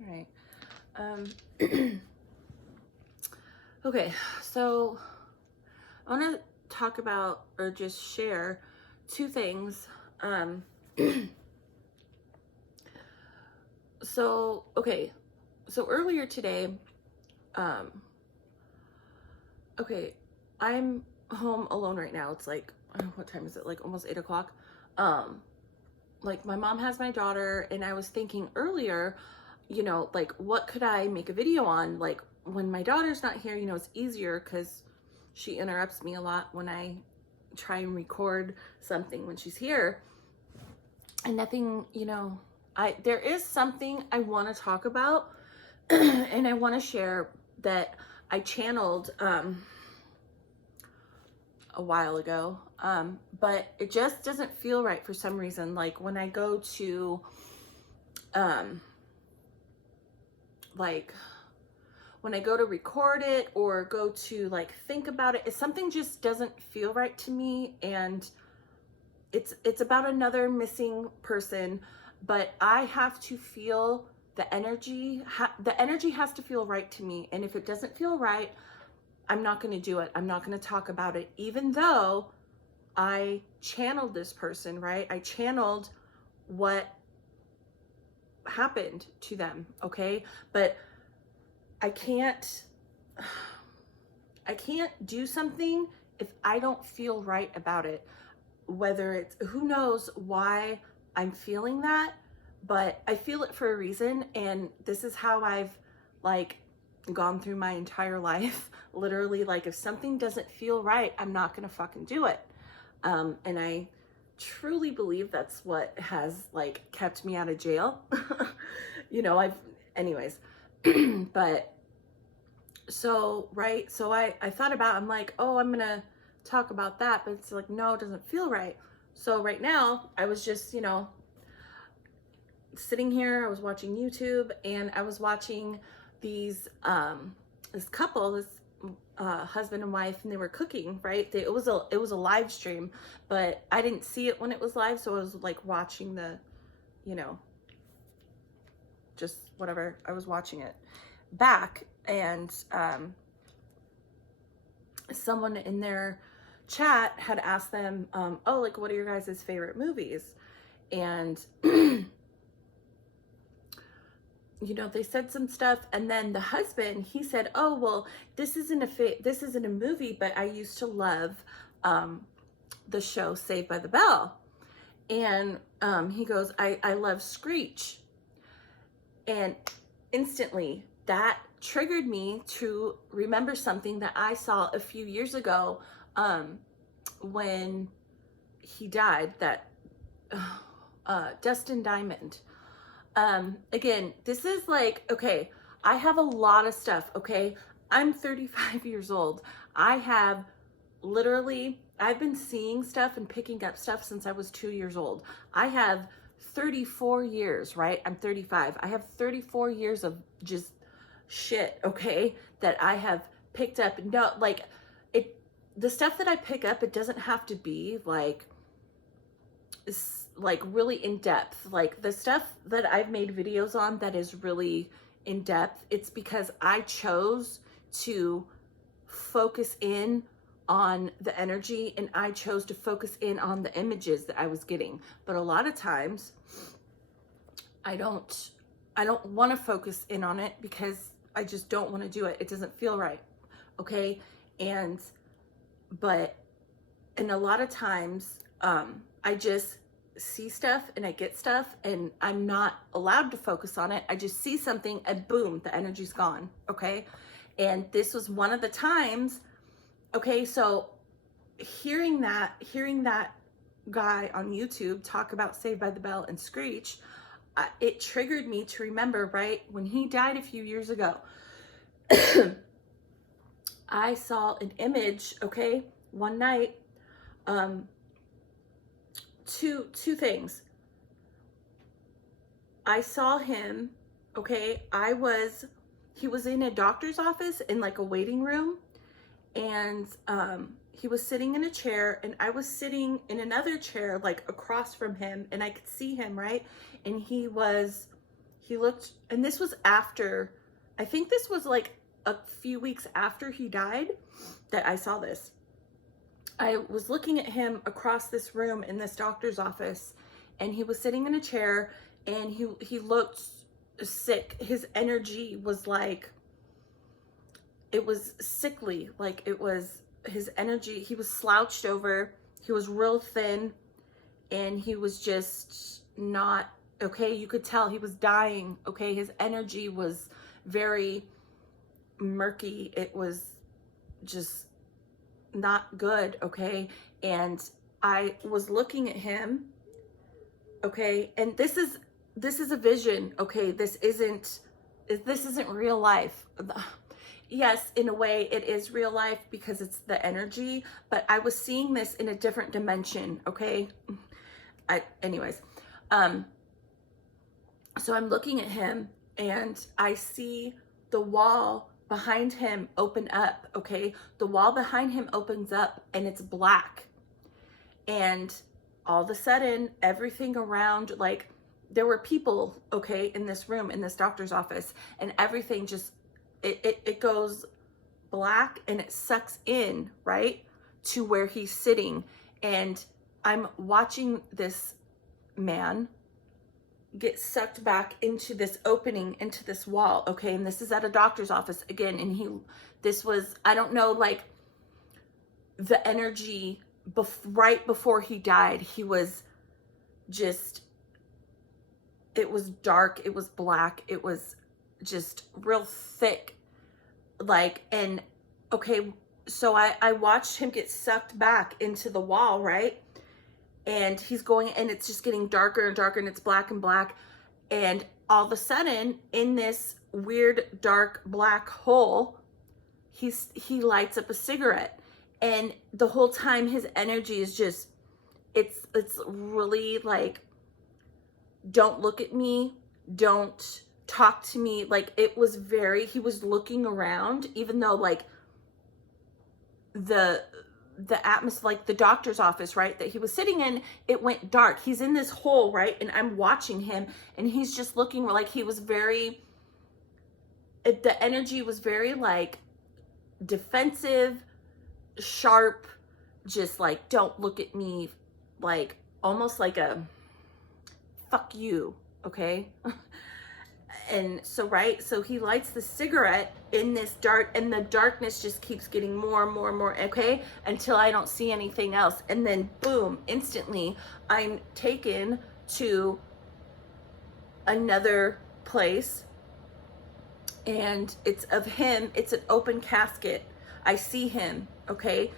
All right. Okay, so I want to talk about or just share two things. Okay, so earlier today, okay, I'm home alone right now. It's like, what time is it? Like almost 8 o'clock. Like my mom has my daughter, and I was thinking earlier, like what could I make a video on? Like when my daughter's not here, it's easier because she interrupts me a lot when I try and record something when she's here. And nothing, there is something I want to talk about and I want to share that I channeled a while ago, but it just doesn't feel right for some reason. Like when I go to when I go to record it or go to like think about it, something just doesn't feel right to me. And it's about another missing person, but I have to feel the energy. The energy has to feel right to me. And if it doesn't feel right, I'm not going to do it. I'm not going to talk about it, even though I channeled this person, right? I channeled what happened to them, okay? But I can't do something if I don't feel right about it. Whether it's, who knows why I'm feeling that, but I feel it for a reason. And this is how I've like gone through my entire life. Literally, like if something doesn't feel right, I'm not gonna fucking do it. And I truly believe that's what has like kept me out of jail. Anyways, but so, right. So I thought about, I'm like, oh, I'm gonna talk about that, but it's like, no, it doesn't feel right. So right now I was just, sitting here, I was watching YouTube, and I was watching these, this couple, this husband and wife, and they were cooking, right? It was a live stream, but I didn't see it when it was live. So I was like watching the, just whatever, I was watching it back. And someone in their chat had asked them, oh, like, what are your guys' favorite movies? And they said some stuff, and then the husband, he said, oh, well, this isn't a movie, but I used to love the show Saved by the Bell. And he goes, I love Screech. And instantly that triggered me to remember something that I saw a few years ago when he died, that Dustin Diamond. Again, this is like, okay, I have a lot of stuff, okay? I'm 35 years old. I've been seeing stuff and picking up stuff since I was 2 years old. I have 34 years, right? I'm 35. I have 34 years of just shit, okay, that I have picked up. No, like the stuff that I pick up, it doesn't have to be like really in depth. Like the stuff that I've made videos on that is really in depth, it's because I chose to focus in on the energy, and I chose to focus in on the images that I was getting. But a lot of times I don't want to focus in on it because I just don't want to do it. It doesn't feel right. Okay. And a lot of times, I just see stuff and I get stuff and I'm not allowed to focus on it. I just see something and boom, the energy's gone. Okay. And this was one of the times. Okay. So hearing that guy on YouTube talk about Saved by the Bell and Screech, it triggered me to remember, right, when he died a few years ago, I saw an image, okay, one night, two things. I saw him, okay, he was in a doctor's office in like a waiting room, and he was sitting in a chair, and I was sitting in another chair like across from him, and I could see him, right? And he he looked, and this was after, I think this was like a few weeks after he died that I saw this. I was looking at him across this room in this doctor's office, and he was sitting in a chair, and he looked sick. His energy was like, it was sickly. Like, it was his energy. He was slouched over. He was real thin, and he was just not okay. You could tell he was dying. Okay. His energy was very murky. It was just not good. Okay. And I was looking at him. Okay. And this is a vision. Okay. This isn't real life. Yes, in a way it is real life because it's the energy, but I was seeing this in a different dimension. Okay. Anyways, so I'm looking at him and I see the wall behind him open up. Okay. The wall behind him opens up and it's black. And all of a sudden, everything around, like, there were people, okay, in this room, in this doctor's office, and everything just, it goes black and it sucks in, right, to where he's sitting. And I'm watching this man get sucked back into this opening, into this wall, okay? And this is at a doctor's office again. And this was, I don't know, like, the energy right before he died, he was just, it was dark, it was black, it was just real thick, like, and okay, so I watched him get sucked back into the wall, right? And he's going, and it's just getting darker and darker, and it's black and black, and all of a sudden, in this weird dark black hole, he lights up a cigarette. And the whole time his energy is just, it's really like, don't look at me, don't talk to me. Like, it was very, he was looking around, even though, like, the atmosphere, like the doctor's office, right, that he was sitting in, it went dark. He's in this hole, right? And I'm watching him, and he's just looking like he was very, the energy was very, like, defensive, sharp, just like, don't look at me, like, almost like a fuck you, okay? And so, right, so he lights the cigarette in this dark, and the darkness just keeps getting more and more and more, okay, until I don't see anything else. And then boom, instantly I'm taken to another place, and it's of him. It's an open casket. I see him, okay?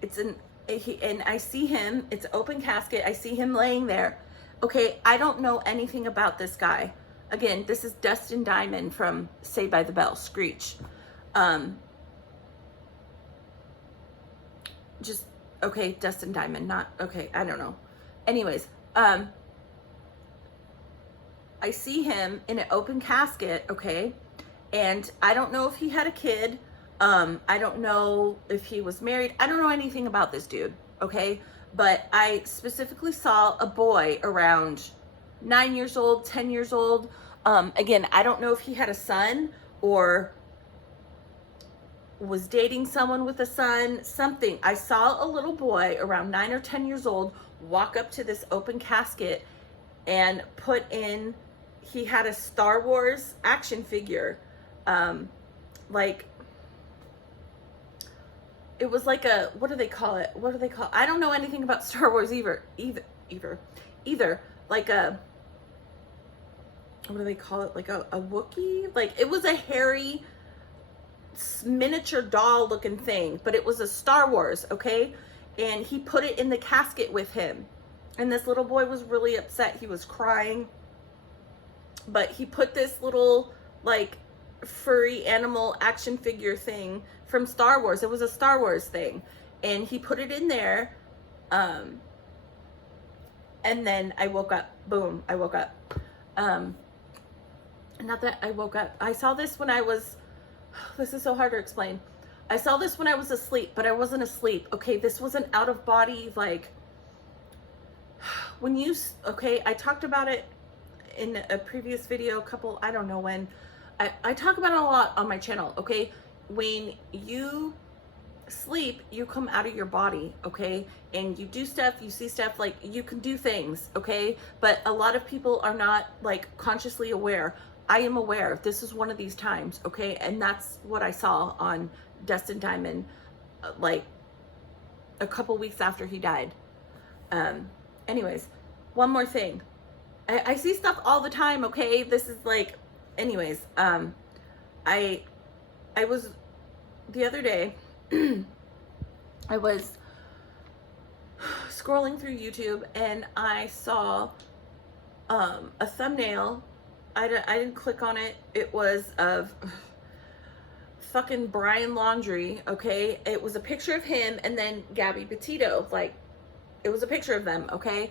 And I see him, it's an open casket. I see him laying there. Okay, I don't know anything about this guy. Again, this is Dustin Diamond from Saved by the Bell, Screech. Just, okay, Dustin Diamond, not, okay, I don't know. Anyways, I see him in an open casket, okay? And I don't know if he had a kid. I don't know if he was married. I don't know anything about this dude, okay? But I specifically saw a boy around 9 years old, 10 years old. Again, I don't know if he had a son or was dating someone with a son, something. I saw a little boy around 9 or 10 years old walk up to this open casket and put in, he had a Star Wars action figure, like, it was like a, what do they call it? I don't know anything about Star Wars either. Like a, what do they call it? Like a Wookiee? Like, it was a hairy, miniature doll looking thing, but it was a Star Wars, okay? And he put it in the casket with him. And this little boy was really upset. He was crying. But he put this little, like, furry animal action figure thing from Star Wars. It was a Star Wars thing. And he put it in there. And then I woke up. Boom, I woke up. Not that I woke up. I saw this when I was, this is so hard to explain. I saw this when I was asleep, but I wasn't asleep. Okay, this was an out of body, like, when you, okay, I talked about it in a previous video, I don't know when, I talk about it a lot on my channel, okay? When you sleep, you come out of your body, okay? And you do stuff, you see stuff, like you can do things, okay? But a lot of people are not like consciously aware. I am aware. This is one of these times, okay? And that's what I saw on Dustin Diamond, like a couple weeks after he died. Anyways, one more thing. I see stuff all the time, okay? This is like, anyways, I was, the other day, I was scrolling through YouTube and I saw a thumbnail. I didn't click on it. It was of fucking Brian Laundrie, okay? It was a picture of him and then Gabby Petito. Like, it was a picture of them, okay?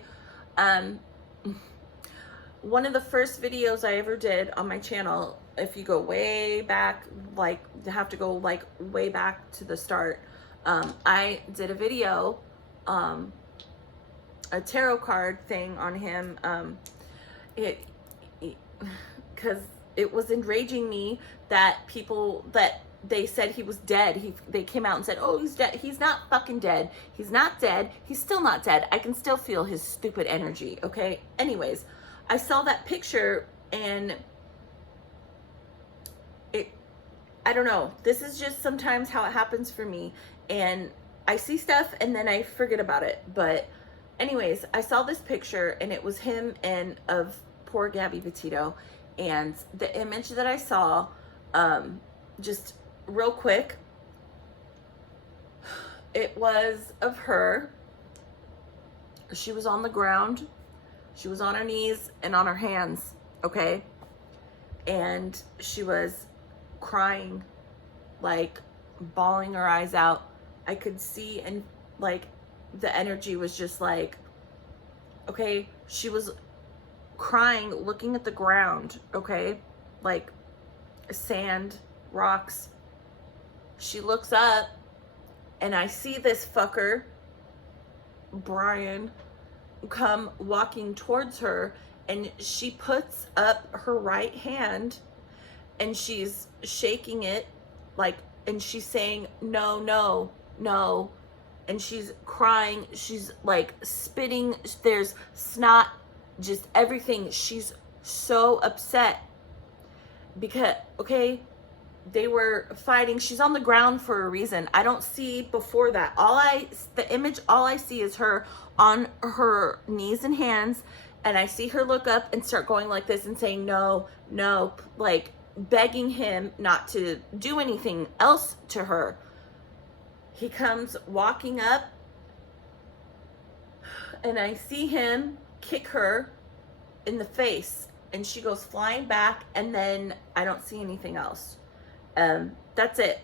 One of the first videos I ever did on my channel, if you go way back, like you have to go like way back to the start, I did a video, a tarot card thing on him, because it was enraging me that people, that they said he was dead. They came out and said, oh, he's dead. He's not fucking dead. He's not dead. He's still not dead. I can still feel his stupid energy, okay? Anyways, I saw that picture and I don't know. This is just sometimes how it happens for me. And I see stuff and then I forget about it. But anyways, I saw this picture and it was him and of poor Gabby Petito. And the image that I saw, just real quick, it was of her. She was on the ground. She was on her knees and on her hands, okay? And she was crying, like bawling her eyes out. I could see, and like the energy was just like, okay, she was crying, looking at the ground, okay? Like sand, rocks. She looks up and I see this fucker, Brian, come walking towards her, and she puts up her right hand and she's shaking it, like, and she's saying, no, no, no. And she's crying. She's like spitting. There's snot, just everything. She's so upset because, okay, they were fighting. She's on the ground for a reason. I don't see before that. The image, all I see is her on her knees and hands. And I see her look up and start going like this and saying, no, no, like begging him not to do anything else to her. He comes walking up and I see him kick her in the face and she goes flying back, and then I don't see anything else. That's it.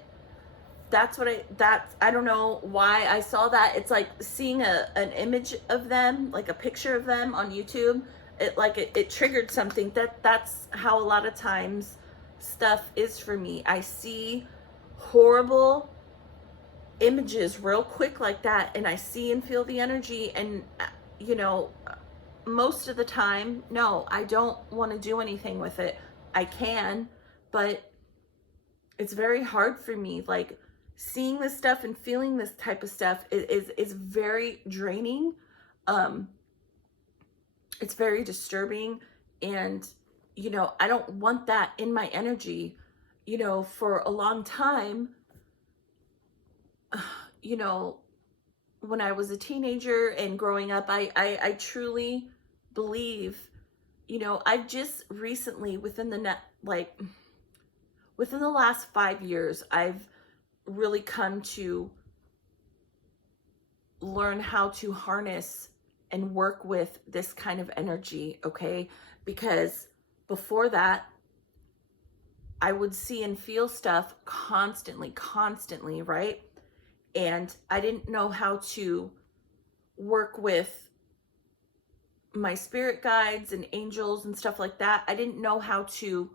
I don't know why I saw that. It's like seeing an image of them, like a picture of them on YouTube. It triggered something. That's how a lot of times stuff is for me. I see horrible images real quick like that, and I see and feel the energy, and you know, most of the time, no, I don't want to do anything with it. I can, but it's very hard for me. Like, seeing this stuff and feeling this type of stuff is very draining. It's very disturbing, and you know, I don't want that in my energy. You know, for a long time, you know, when I was a teenager and growing up, I truly believe, you know, I've just recently within the last 5 years, I've really come to learn how to harness and work with this kind of energy, okay? Because before that, I would see and feel stuff constantly, right? And I didn't know how to work with my spirit guides and angels and stuff like that. I didn't know how to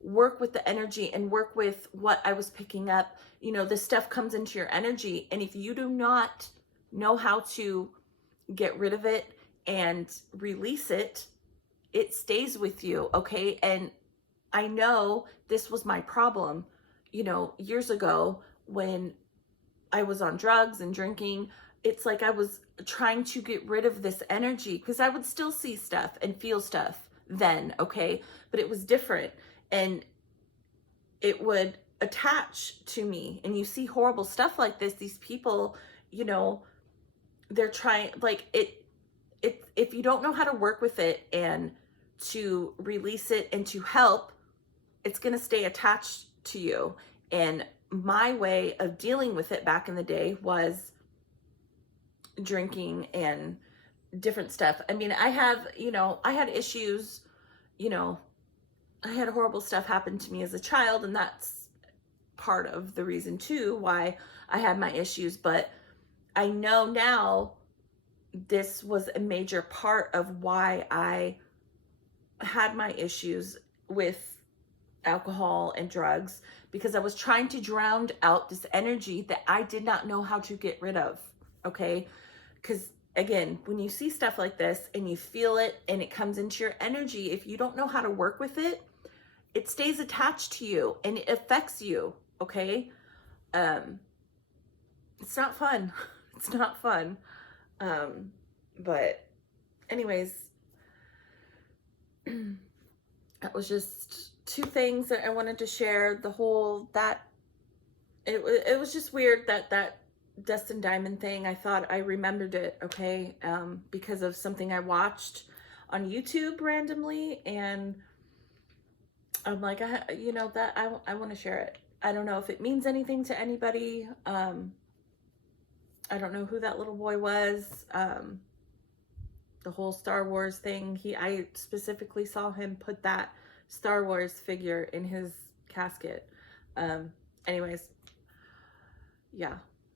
work with the energy and work with what I was picking up. You know, this stuff comes into your energy, and if you do not know how to get rid of it and release it, it stays with you, okay? And I know this was my problem, you know, years ago when I was on drugs and drinking. It's like I was trying to get rid of this energy because I would still see stuff and feel stuff then, okay? But it was different and it would attach to me. And you see horrible stuff like this. These people, you know, they're trying, like, if you don't know how to work with it and to release it and to help, it's going to stay attached to you. And my way of dealing with it back in the day was drinking and different stuff. I mean, I have, you know, I had issues, you know, I had horrible stuff happen to me as a child, and that's part of the reason too why I had my issues. But I know now this was a major part of why I had my issues with alcohol and drugs, because I was trying to drown out this energy that I did not know how to get rid of, okay? Because again, when you see stuff like this and you feel it and it comes into your energy, if you don't know how to work with it, it stays attached to you and it affects you, okay? It's not fun. It's not fun. But anyways, that was just two things that I wanted to share. The whole, that it was just weird that Dustin Diamond thing. I thought I remembered it, okay, because of something I watched on YouTube randomly, and I'm like, you know, that I want to share it. I don't know if it means anything to anybody. I don't know who that little boy was. The whole Star Wars thing. I specifically saw him put that Star Wars figure in his casket. Anyways, yeah.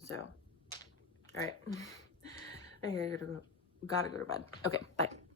So, all right. I gotta go to bed. Okay, bye.